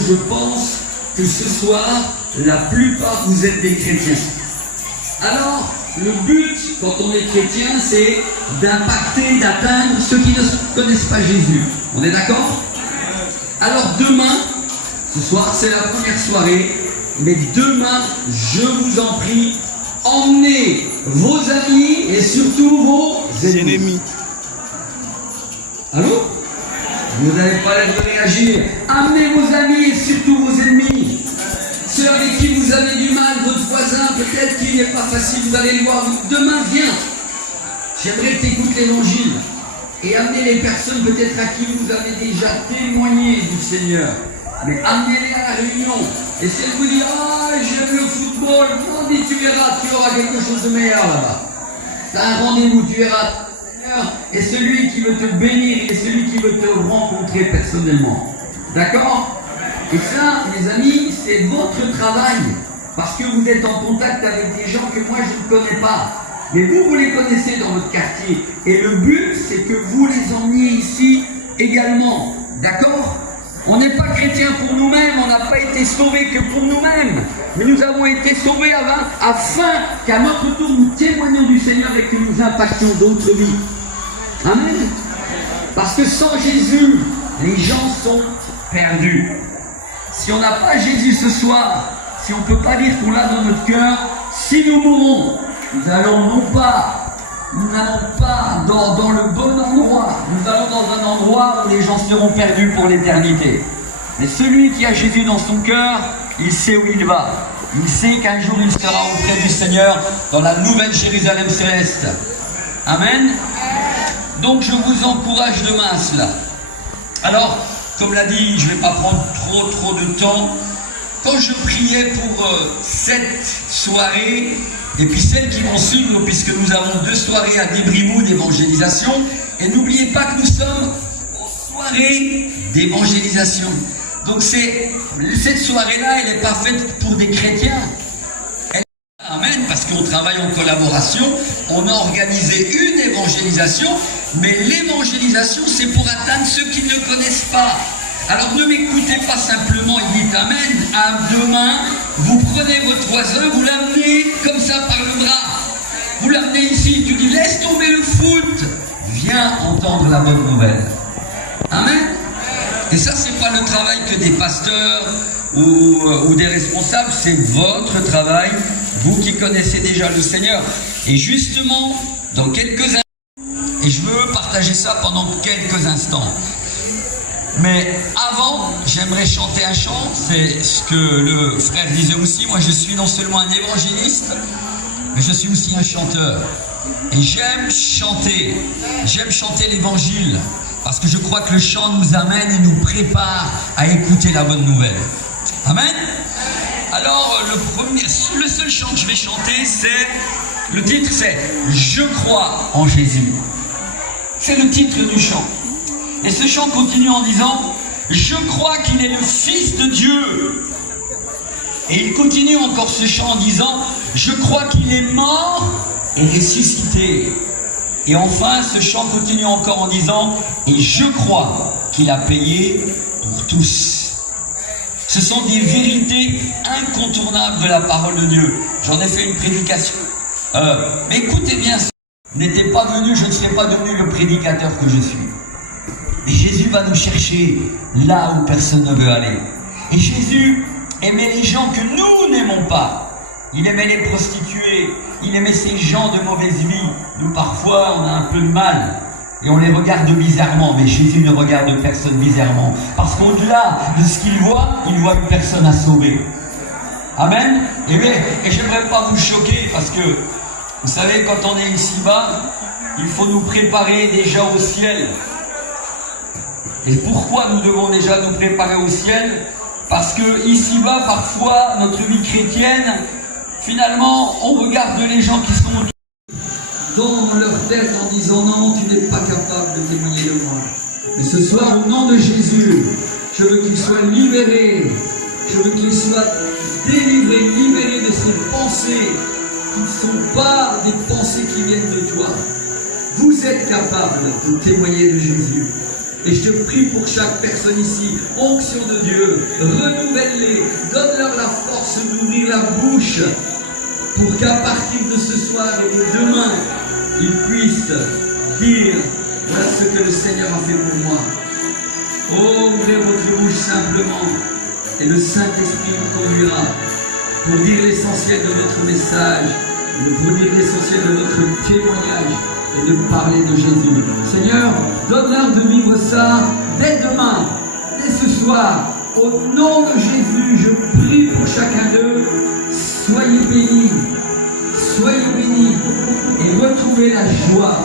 je pense que ce soir, la plupart vous êtes des chrétiens. Alors, le but, quand on est chrétien, c'est d'impacter, d'atteindre ceux qui ne connaissent pas Jésus. On est d'accord? Alors demain, ce soir, c'est la première soirée, mais demain, je vous en prie, emmenez vos amis et surtout vos ennemis. Allô? Vous n'avez pas l'air de réagir. Amenez vos amis et surtout vos ennemis. Ceux avec qui vous avez du mal, votre voisin, peut-être qu'il n'est pas facile, vous allez le voir. Demain, viens. J'aimerais que tu écoutes l'évangile. Et amenez les personnes peut-être à qui vous avez déjà témoigné du Seigneur. Mais amenez-les à la réunion. Et si elle vous dit, ah, j'aime le football, non, dis, tu verras, tu auras quelque chose de meilleur là-bas. Tu as un rendez-vous, tu verras. Et celui qui veut te bénir et celui qui veut te rencontrer personnellement. D'accord? Et ça, mes amis, c'est votre travail. Parce que vous êtes en contact avec des gens que moi je ne connais pas. Mais vous les connaissez dans votre quartier. Et le but, c'est que vous les emmeniez ici également. D'accord? On n'est pas chrétiens pour nous-mêmes, on n'a pas été sauvés que pour nous-mêmes. Mais nous avons été sauvés afin qu'à notre tour nous témoignions du Seigneur et que nous impactions d'autres vies. Amen. Parce que sans Jésus, les gens sont perdus. Si on n'a pas Jésus ce soir, si on ne peut pas dire qu'on l'a dans notre cœur, si nous mourons, nous n'allons pas dans le bon endroit. Nous allons dans un endroit où les gens seront perdus pour l'éternité. Mais celui qui a Jésus dans son cœur, il sait où il va. Il sait qu'un jour il sera auprès du Seigneur dans la nouvelle Jérusalem céleste. Amen. Donc je vous encourage demain à cela. Alors, comme l'a dit, je ne vais pas prendre trop de temps. Quand je priais pour cette soirée, et puis celles qui vont suivre, puisque nous avons 2 soirées à Débrimoud d'évangélisation, et n'oubliez pas que nous sommes aux soirées d'évangélisation. Donc cette soirée-là, elle n'est pas faite pour des chrétiens. Amen, parce qu'on travaille en collaboration, on a organisé une évangélisation, mais l'évangélisation, c'est pour atteindre ceux qui ne le connaissent pas. Alors ne m'écoutez pas simplement et dites Amen. Demain, vous prenez votre voisin, vous l'amenez comme ça par le bras. Vous l'amenez ici, tu dis laisse tomber le foot, viens entendre la bonne nouvelle. Amen. Et ça, c'est pas le travail que des pasteurs ou des responsables, c'est votre travail, vous qui connaissez déjà le Seigneur. Et justement, dans quelques instants, et je veux partager ça pendant quelques instants. Mais avant, j'aimerais chanter un chant, c'est ce que le frère disait aussi. Moi, je suis non seulement un évangéliste, mais je suis aussi un chanteur. Et j'aime chanter l'évangile, parce que je crois que le chant nous amène et nous prépare à écouter la bonne nouvelle. Amen. Alors, le seul chant que je vais chanter, le titre c'est « Je crois en Jésus ». C'est le titre du chant. Et ce chant continue en disant « Je crois qu'il est le Fils de Dieu ». Et il continue encore ce chant en disant « Je crois qu'il est mort et ressuscité ». Et enfin, ce chant continue encore en disant « Et je crois qu'il a payé pour tous ». Ce sont des vérités incontournables de la parole de Dieu. J'en ai fait une prédication. Mais écoutez bien, n'était pas venu, je ne serais pas devenu le prédicateur que je suis. Mais Jésus va nous chercher là où personne ne veut aller. Et Jésus aimait les gens que nous n'aimons pas. Il aimait les prostituées, il aimait ces gens de mauvaise vie. Nous, parfois, on a un peu de mal et on les regarde bizarrement. Mais Jésus ne regarde personne bizarrement. Parce qu'au-delà de ce qu'il voit, il voit une personne à sauver. Amen. Et j'aimerais pas vous choquer parce que, vous savez, quand on est ici-bas, il faut nous préparer déjà au ciel. Et pourquoi nous devons déjà nous préparer au ciel? Parce que ici-bas, parfois, notre vie chrétienne, finalement, on regarde les gens qui sont dans leur tête en disant non, tu n'es pas capable de témoigner de moi. Mais ce soir, au nom de Jésus, je veux qu'il soit libéré, je veux qu'il soit délivré, libéré de ces pensées qui ne sont pas des pensées qui viennent de toi. Vous êtes capable de témoigner de Jésus. Et je te prie pour chaque personne ici, onction de Dieu, renouvelle-les, donne-leur la force d'ouvrir la bouche pour qu'à partir de ce soir et de demain, ils puissent dire, voilà ce que le Seigneur a fait pour moi. Oh, ouvrez votre bouche simplement et le Saint-Esprit vous conduira pour dire l'essentiel de notre message, pour dire l'essentiel de notre témoignage et de parler de Jésus. Seigneur, donne-leur de vivre ça dès demain, dès ce soir. Au nom de Jésus, je prie pour chacun d'eux. Soyez bénis et retrouvez la joie.